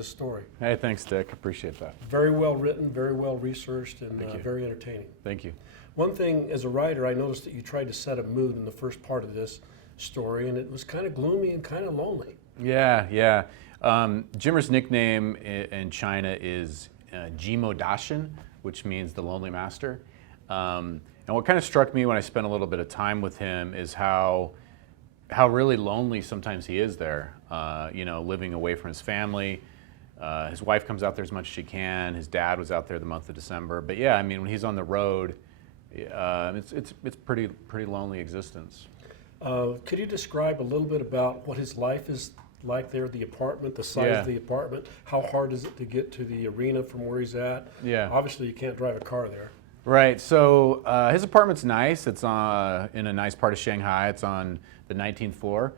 this story. Hey, thanks, Dick. Appreciate that. Very well written, very well researched, and Thank you. very entertaining. Thank you. One thing, as a writer, I noticed that you tried to set a mood in the first part of this story, and it was kind of gloomy and kind of lonely. Yeah. Jimmer's nickname in China is Jimo Dashin, which means the lonely master. And what kind of struck me when I spent a little bit of time with him is how really lonely sometimes he is there, living away from his family. His wife comes out there as much as she can. His dad was out there the month of December. But yeah, I mean, when he's on the road, it's pretty lonely existence. Could you describe a little bit about what his life is like there, the apartment, the size of the apartment? How hard is it to get to the arena from where he's at? Yeah. Obviously, you can't drive a car there. Right. So his apartment's nice. It's in a nice part of Shanghai. It's on the 19th floor.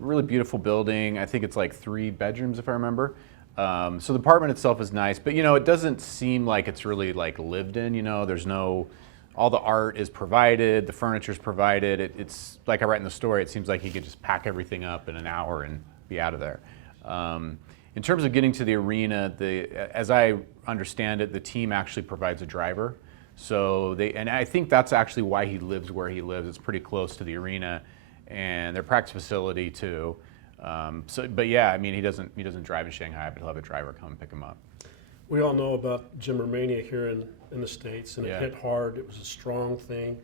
Really beautiful building. I think it's like 3 bedrooms, if I remember. So the apartment itself is nice, but it doesn't seem like it's really like lived in. There's all the art is provided, the furniture's provided. It's like I write in the story. It seems like he could just pack everything up in an hour and be out of there. In terms of getting to the arena, as I understand it, the team actually provides a driver. And I think that's actually why he lives where he lives. It's pretty close to the arena and their practice facility too. But yeah, I mean, he doesn't drive in Shanghai, but he'll have a driver come and pick him up. We all know about Jimmer Mania here in the States, and Yeah. it hit hard. It was a strong thing,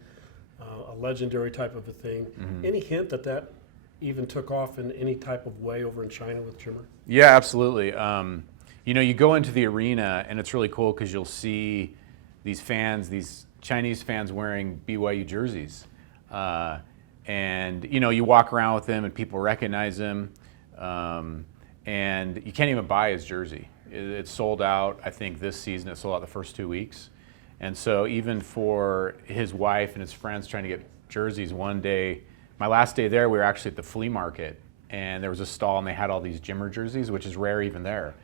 a legendary type of a thing. Mm-hmm. Any hint that even took off in any type of way over in China with Jimmer? Yeah, absolutely. You go into the arena, and it's really cool because you'll see these Chinese fans wearing BYU jerseys. And you walk around with him, and people recognize him. And you can't even buy his jersey. It's sold out. I think this season it sold out the first 2 weeks. And so even for his wife and his friends trying to get jerseys, one day, my last day there, we were actually at the flea market, and there was a stall, and they had all these Jimmer jerseys, which is rare even there.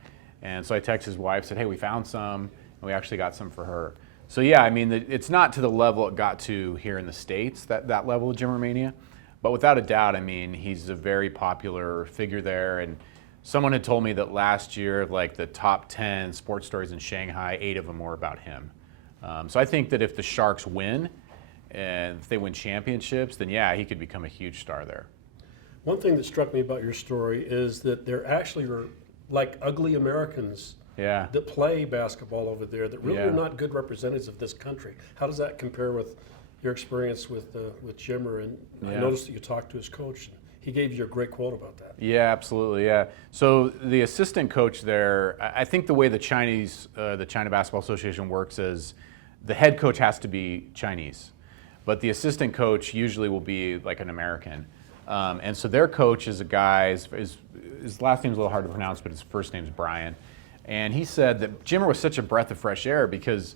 And so I texted his wife, said, hey, we found some, and we actually got some for her. So yeah, I mean, it's not to the level it got to here in the States, that level of Jimmer Mania. But without a doubt, I mean, he's a very popular figure there. And someone had told me that last year, like the top 10 sports stories in Shanghai, 8 of them were about him. So I think that if the Sharks win, and if they win championships, then yeah, he could become a huge star there. One thing that struck me about your story is that there actually are like ugly Americans that play basketball over there that really are not good representatives of this country. How does that compare with your experience with Jimmer? And I noticed that you talked to his coach. And he gave you a great quote about that. Yeah, absolutely. Yeah. So the assistant coach there, I think the way the China Basketball Association works is the head coach has to be Chinese, but the assistant coach usually will be like an American. And so their coach is a guy. His last name's a little hard to pronounce, but his first name's Brian. And he said that Jimmer was such a breath of fresh air because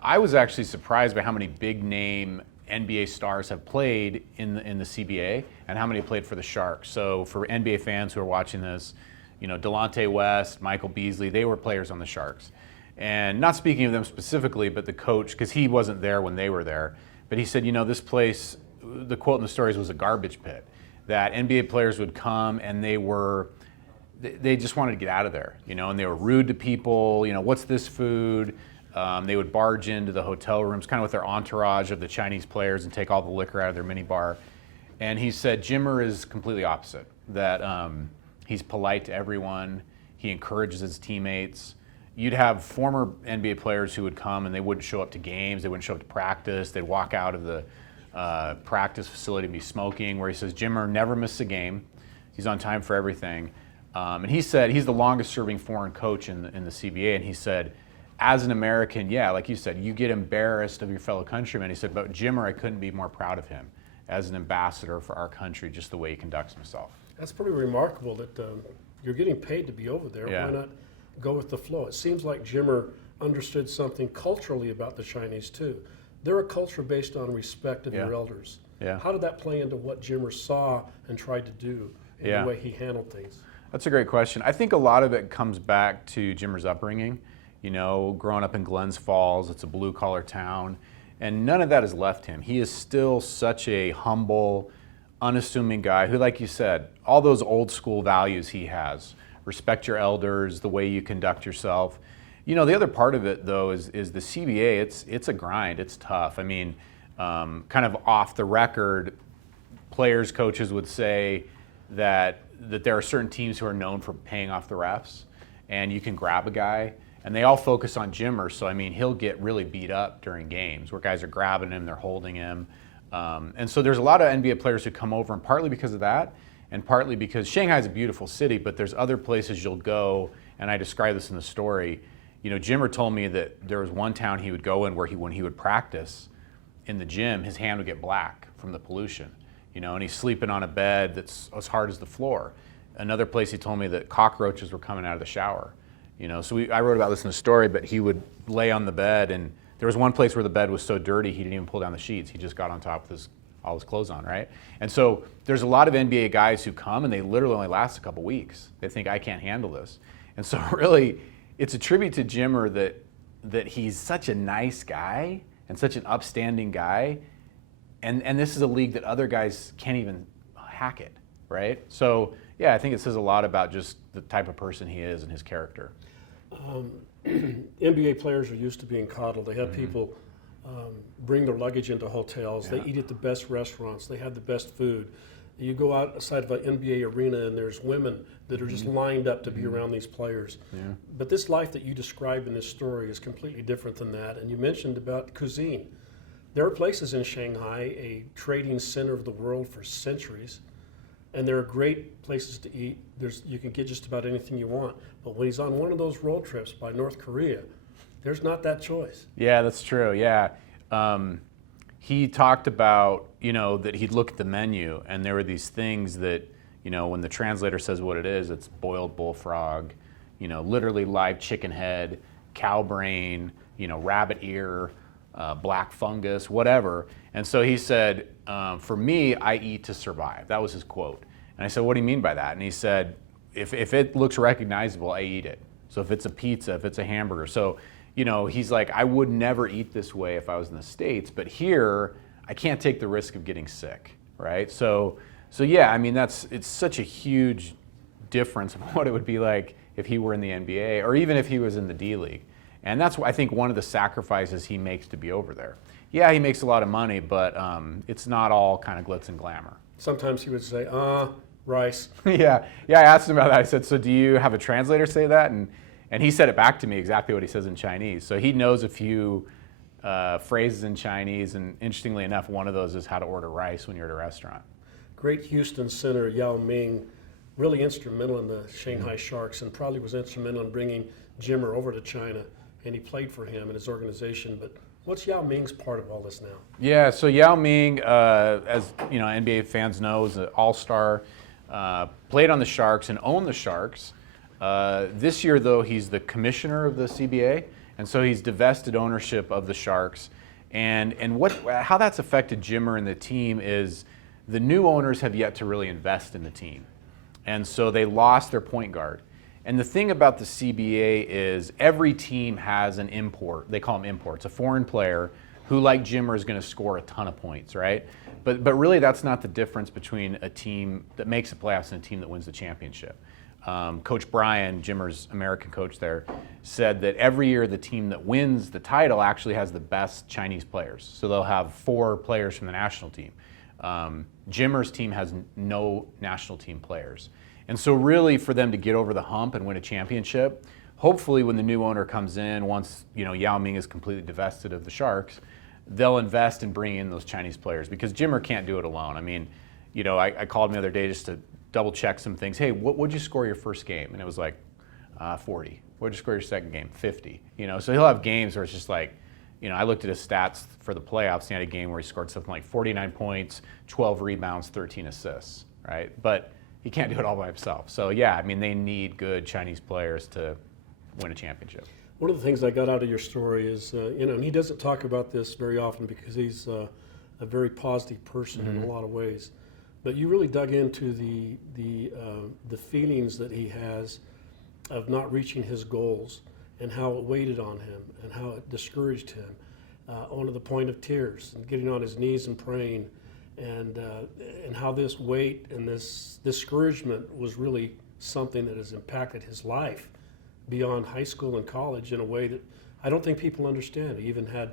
I was actually surprised by how many big name NBA stars have played in the CBA and how many played for the Sharks. So for NBA fans who are watching this, Delonte West, Michael Beasley, they were players on the Sharks. And not speaking of them specifically, but the coach, because he wasn't there when they were there, but he said, this place, the quote in the stories was a garbage pit, that NBA players would come and they just wanted to get out of there, and they were rude to people, what's this food? They would barge into the hotel rooms kind of with their entourage of the Chinese players and take all the liquor out of their mini bar. And he said Jimmer is completely opposite, that he's polite to everyone. He encourages his teammates. You'd have former NBA players who would come and they wouldn't show up to games. They wouldn't show up to practice. They'd walk out of the practice facility and be smoking, where he says Jimmer never missed a game. He's on time for everything. And he said he's the longest serving foreign coach in the CBA. And he said, as an American, yeah, like you said, you get embarrassed of your fellow countrymen. He said, but Jimmer, I couldn't be more proud of him as an ambassador for our country, just the way he conducts himself. That's pretty remarkable that you're getting paid to be over there. Yeah. Why not go with the flow? It seems like Jimmer understood something culturally about the Chinese too. They're a culture based on respect of their elders. Yeah. How did that play into what Jimmer saw and tried to do in the way he handled things? That's a great question. I think a lot of it comes back to Jimmer's upbringing. Growing up in Glens Falls, it's a blue-collar town, and none of that has left him. He is still such a humble, unassuming guy who, like you said, all those old school values he has, respect your elders, the way you conduct yourself. You know, the other part of it though is the CBA. It's a grind. It's tough. I mean, kind of off the record, players, coaches would say that there are certain teams who are known for paying off the refs, and you can grab a guy, and they all focus on Jimmer. So I mean, he'll get really beat up during games where guys are grabbing him, they're holding him, and so there's a lot of NBA players who come over, and partly because of that, and partly because Shanghai is a beautiful city, but there's other places you'll go, and I describe this in the story. You know, Jimmer told me that there was one town he would go in where when he would practice in the gym, his hand would get black from the pollution. You know, and he's sleeping on a bed that's as hard as the floor. Another place he told me that cockroaches were coming out of the shower. You know, so I wrote about this in the story, but he would lay on the bed, and there was one place where the bed was so dirty he didn't even pull down the sheets. He just got on top with all his clothes on, right? And so there's a lot of NBA guys who come and they literally only last a couple weeks. They think, I can't handle this. And so really, it's a tribute to Jimmer that he's such a nice guy and such an upstanding guy. And this is a league that other guys can't even hack it, right? So, yeah, I think it says a lot about just the type of person he is and his character. NBA players are used to being coddled. They have people bring their luggage into hotels. Yeah. They eat at the best restaurants. They have the best food. You go outside of an NBA arena and there's women that are just lined up to be around these players. Yeah. But this life that you describe in this story is completely different than that. And you mentioned about cuisine. There are places in Shanghai, a trading center of the world for centuries, and there are great places to eat. You can get just about anything you want. But when he's on one of those road trips by North Korea, there's not that choice. Yeah, that's true. Yeah. He talked about, you know, that he'd look at the menu and there were these things that, you know, when the translator says what it is, it's boiled bullfrog, you know, literally live chicken head, cow brain, you know, rabbit ear, black fungus, whatever. And so he said, for me, I eat to survive. That was his quote. And I said, what do you mean by that? And he said, if it looks recognizable, I eat it. So if it's a pizza, if it's a hamburger. So, you know, he's like, I would never eat this way if I was in the States, but here, I can't take the risk of getting sick, right? So yeah, I mean, it's such a huge difference of what it would be like if he were in the NBA or even if he was in the D League. And that's, I think, one of the sacrifices he makes to be over there. Yeah, he makes a lot of money, but it's not all kind of glitz and glamour. Sometimes he would say, rice. Yeah, I asked him about that. I said, so do you have a translator say that? And he said it back to me exactly what he says in Chinese. So he knows a few phrases in Chinese, and interestingly enough, one of those is how to order rice when you're at a restaurant. Great Houston center Yao Ming, really instrumental in the Shanghai Sharks, and probably was instrumental in bringing Jimmer over to China. And he played for him and his organization. But what's Yao Ming's part of all this now? Yeah, so Yao Ming, as you know, NBA fans know, is an all-star. Played on the Sharks and owned the Sharks. This year, though, he's the commissioner of the CBA, and so he's divested ownership of the Sharks. And how that's affected Jimmer and the team is the new owners have yet to really invest in the team. And so they lost their point guard. And the thing about the CBA is every team has an import. They call them imports, a foreign player who, like Jimmer, is going to score a ton of points, right? But really, that's not the difference between a team that makes the playoffs and a team that wins the championship. Coach Brian, Jimmer's American coach there, said that every year the team that wins the title actually has the best Chinese players. So they'll have 4 players from the national team. Jimmer's team has no national team players. And so really for them to get over the hump and win a championship, hopefully when the new owner comes in, once Yao Ming is completely divested of the Sharks, they'll invest and bring in those Chinese players because Jimmer can't do it alone. I mean, I called him the other day just to double check some things. Hey, what'd you score your first game? And it was like 40. What'd you score your second game? 50. So he'll have games where it's just like, I looked at his stats for the playoffs. He had a game where he scored something like 49 points, 12 rebounds, 13 assists, right? But he can't do it all by himself. So yeah, I mean, they need good Chinese players to win a championship. One of the things I got out of your story is, and he doesn't talk about this very often because he's a very positive person in a lot of ways. But you really dug into the feelings that he has of not reaching his goals and how it weighted on him and how it discouraged him, on to the point of tears and getting on his knees and praying, and how this weight and this discouragement was really something that has impacted his life beyond high school and college in a way that I don't think people understand. He even had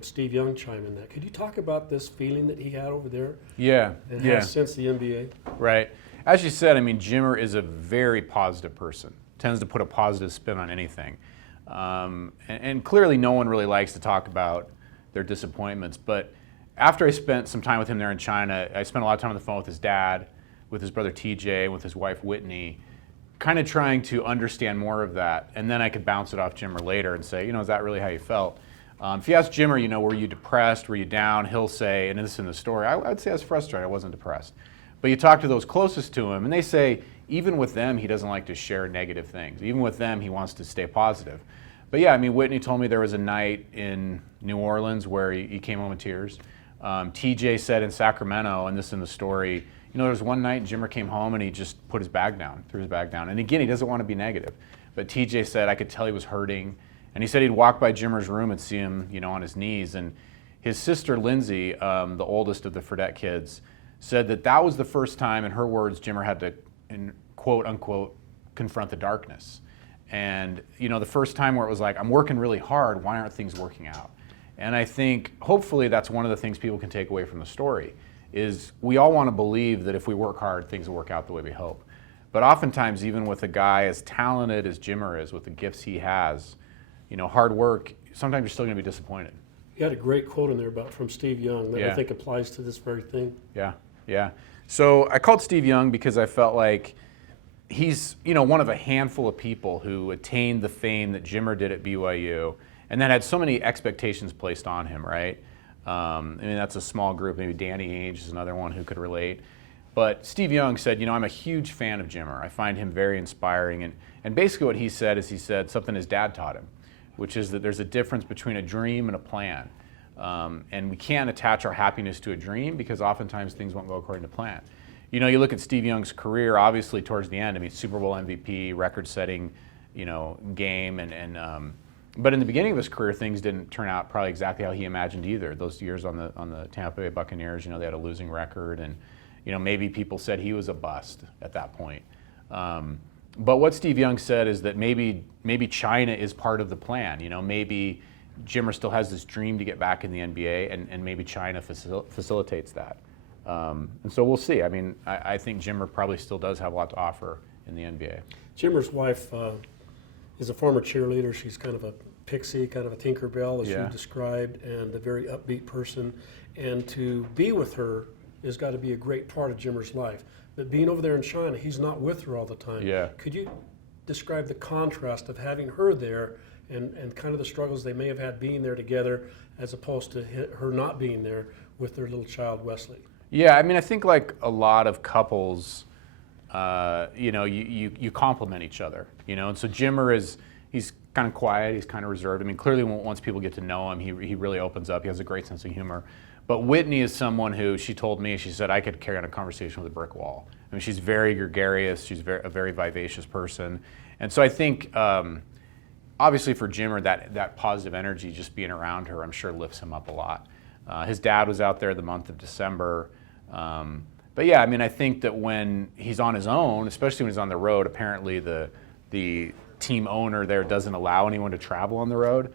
Steve Young chime in that. Could you talk about this feeling that he had over there? Yeah, and yeah. has since the NBA? Right. As you said, I mean, Jimmer is a very positive person, tends to put a positive spin on anything. And clearly no one really likes to talk about their disappointments. But after I spent some time with him there in China, I spent a lot of time on the phone with his dad, with his brother TJ, with his wife Whitney, kind of trying to understand more of that. And then I could bounce it off Jimmer later and say, is that really how you felt? If you ask Jimmer, were you depressed, were you down? He'll say, and this is in the story, I'd say I was frustrated, I wasn't depressed. But you talk to those closest to him, and they say, even with them, he doesn't like to share negative things. Even with them, he wants to stay positive. But yeah, I mean, Whitney told me there was a night in New Orleans where he came home in tears. TJ said in Sacramento, and this is in the story, there was one night Jimmer came home and he just put his bag down, threw his bag down. And again, he doesn't want to be negative. But TJ said, I could tell he was hurting. And he said he'd walk by Jimmer's room and see him, on his knees. And his sister, Lindsay, the oldest of the Fredette kids, said that was the first time, in her words, Jimmer had to, quote unquote, confront the darkness. And, the first time where it was like, I'm working really hard, why aren't things working out? And I think, hopefully, that's one of the things people can take away from the story, is we all want to believe that if we work hard, things will work out the way we hope. But oftentimes, even with a guy as talented as Jimmer is, with the gifts he has, hard work, sometimes you're still going to be disappointed. You had a great quote in there from Steve Young that I think applies to this very thing. Yeah. So I called Steve Young because I felt like he's, one of a handful of people who attained the fame that Jimmer did at BYU, and then had so many expectations placed on him, right? I mean, that's a small group. Maybe Danny Ainge is another one who could relate. But Steve Young said, I'm a huge fan of Jimmer. I find him very inspiring. And basically what he said is something his dad taught him, which is that there's a difference between a dream and a plan. And we can't attach our happiness to a dream because oftentimes things won't go according to plan. You look at Steve Young's career, obviously towards the end, I mean, Super Bowl MVP, record-setting, game, but in the beginning of his career, things didn't turn out probably exactly how he imagined either. Those years on the Tampa Bay Buccaneers, they had a losing record, and maybe people said he was a bust at that point. But what Steve Young said is that maybe China is part of the plan. Maybe Jimmer still has this dream to get back in the NBA, and maybe China facilitates that. And so we'll see. I mean, I think Jimmer probably still does have a lot to offer in the NBA. Jimmer's wife is a former cheerleader. She's kind of a pixie, kind of a Tinkerbell, as you described, and a very upbeat person. And to be with her has got to be a great part of Jimmer's life. But being over there in China, he's not with her all the time. Yeah. Could you describe the contrast of having her there and kind of the struggles they may have had being there together as opposed to her not being there with their little child, Wesley? Yeah, I mean, I think like a lot of couples, you complement each other, and so Jimmer he's kind of quiet, he's kind of reserved. I mean, clearly once people get to know him, he really opens up, he has a great sense of humor. But Whitney is someone who, she told me, she said, I could carry on a conversation with a brick wall. I mean, she's very gregarious, she's a very vivacious person. And so I think, obviously for Jimmer, that positive energy, just being around her, I'm sure lifts him up a lot. His dad was out there the month of December. But yeah, I mean, I think that when he's on his own, especially when he's on the road, apparently the team owner there doesn't allow anyone to travel on the road.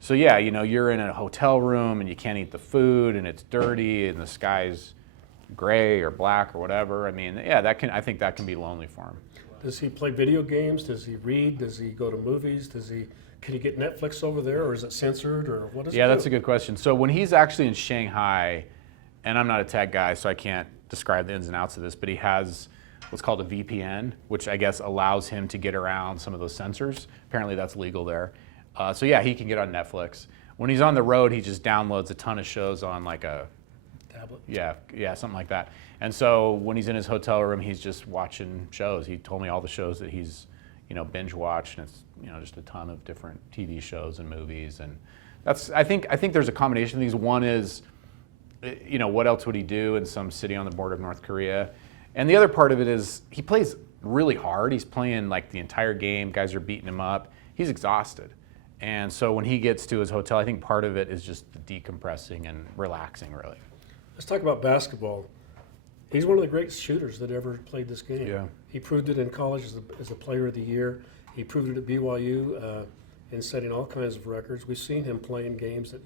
So yeah, you're in a hotel room and you can't eat the food and it's dirty and the sky's gray or black or whatever. I mean, yeah, I think that can be lonely for him. Does he play video games? Does he read? Does he go to movies? Can he get Netflix over there, or is it censored, or what is it? Yeah, that's a good question. So when he's actually in Shanghai, and I'm not a tech guy, so I can't describe the ins and outs of this, but he has what's called a VPN, which I guess allows him to get around some of those censors. Apparently that's legal there. So yeah, he can get on Netflix. When he's on the road, he just downloads a ton of shows on like a tablet. Yeah, something like that. And so when he's in his hotel room, he's just watching shows. He told me all the shows that he's, binge watched, and it's, just a ton of different TV shows and movies. And that's, I think there's a combination of these. One is, what else would he do in some city on the border of North Korea? And the other part of it is he plays really hard. He's playing like the entire game. Guys are beating him up. He's exhausted. And so when he gets to his hotel, I think part of it is just decompressing and relaxing, really. Let's talk about basketball. He's one of the great shooters that ever played this game. Yeah. He proved it in college as a player of the year. He proved it at BYU in setting all kinds of records. We've seen him play in games that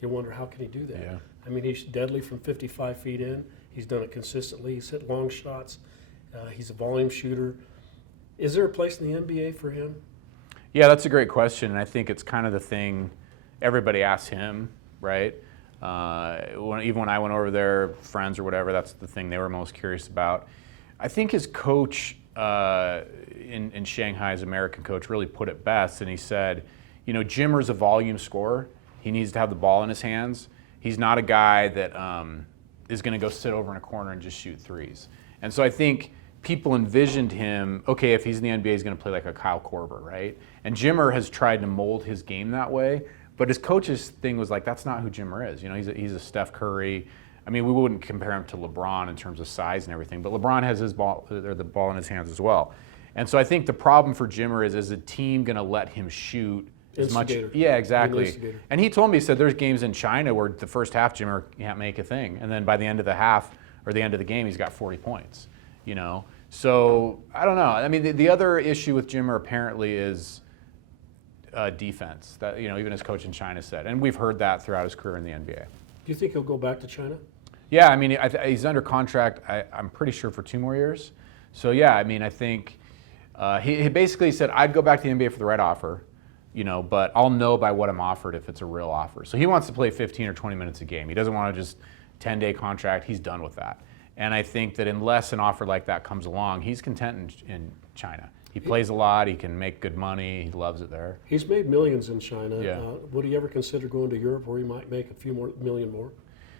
you wonder, how can he do that? Yeah. I mean, he's deadly from 55 feet in. He's done it consistently. He's hit long shots. He's a volume shooter. Is there a place in the NBA for him? Yeah, that's a great question, and I think it's kind of the thing everybody asks him, right? Even when I went over there, friends or whatever, that's the thing they were most curious about. I think his coach in Shanghai, his American coach, really put it best, and he said, Jimmer's a volume scorer. He needs to have the ball in his hands. He's not a guy that is going to go sit over in a corner and just shoot threes. And so I think people envisioned him, okay, if he's in the NBA, he's going to play like a Kyle Korver, right? And Jimmer has tried to mold his game that way. But his coach's thing was like, that's not who Jimmer is. He's a Steph Curry. I mean, we wouldn't compare him to LeBron in terms of size and everything, but LeBron has his ball, or the ball in his hands as well. And so I think the problem for Jimmer is a team going to let him shoot as much? Yeah, exactly. And he told me, he said there's games in China where the first half Jimmer can't make a thing, and then by the end of the half or the end of the game, he's got 40 points. So I don't know. I mean, the other issue with Jimmer apparently is defense. That even his coach in China said, and we've heard that throughout his career in the NBA. Do you think he'll go back to China? Yeah, I mean, he's under contract. I'm pretty sure for 2 more years. So yeah, I mean, I think he basically said I'd go back to the NBA for the right offer, but I'll know by what I'm offered if it's a real offer. So he wants to play 15 or 20 minutes a game. He doesn't want to just 10-day contract. He's done with that. And I think that unless an offer like that comes along, he's content in China. He plays a lot. He can make good money. He loves it there. He's made millions in China. Yeah. Would he ever consider going to Europe where he might make a few million more?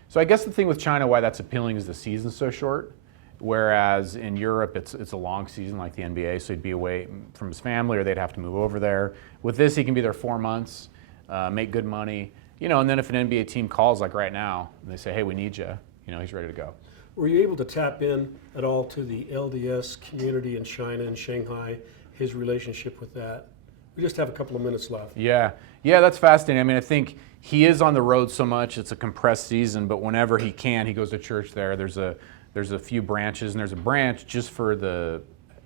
So I guess the thing with China, why that's appealing, is the season's so short. Whereas in Europe, it's a long season like the NBA, so he'd be away from his family or they'd have to move over there. With this, he can be there 4 months, make good money. And then if an NBA team calls like right now, and they say, hey, we need you, he's ready to go. Were you able to tap in at all to the LDS community in China and Shanghai, his relationship with that? We just have a couple of minutes left. Yeah, that's fascinating. I mean, I think he is on the road so much. It's a compressed season, but whenever he can, he goes to church there. There's a few branches, and there's a branch just for the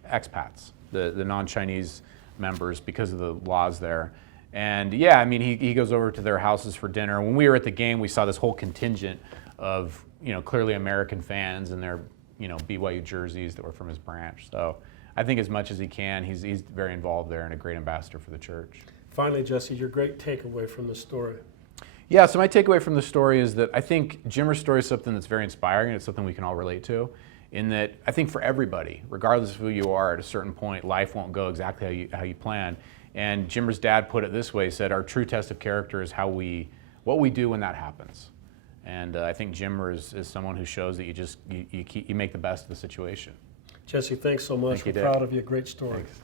expats, the non-Chinese members, because of the laws there. And yeah, I mean, he goes over to their houses for dinner. When we were at the game, we saw this whole contingent of clearly American fans in their BYU jerseys that were from his branch. So I think as much as he can, he's very involved there and a great ambassador for the church. Finally, Jesse, your great takeaway from the story. Yeah, so my takeaway from the story is that I think Jimmer's story is something that's very inspiring, and it's something we can all relate to, in that I think for everybody, regardless of who you are, at a certain point, life won't go exactly how you plan. And Jimmer's dad put it this way, he said, our true test of character is what we do when that happens. And I think Jimmer is someone who shows that you make the best of the situation. Jesse, thanks so much. We're proud of you. Great story. Thanks.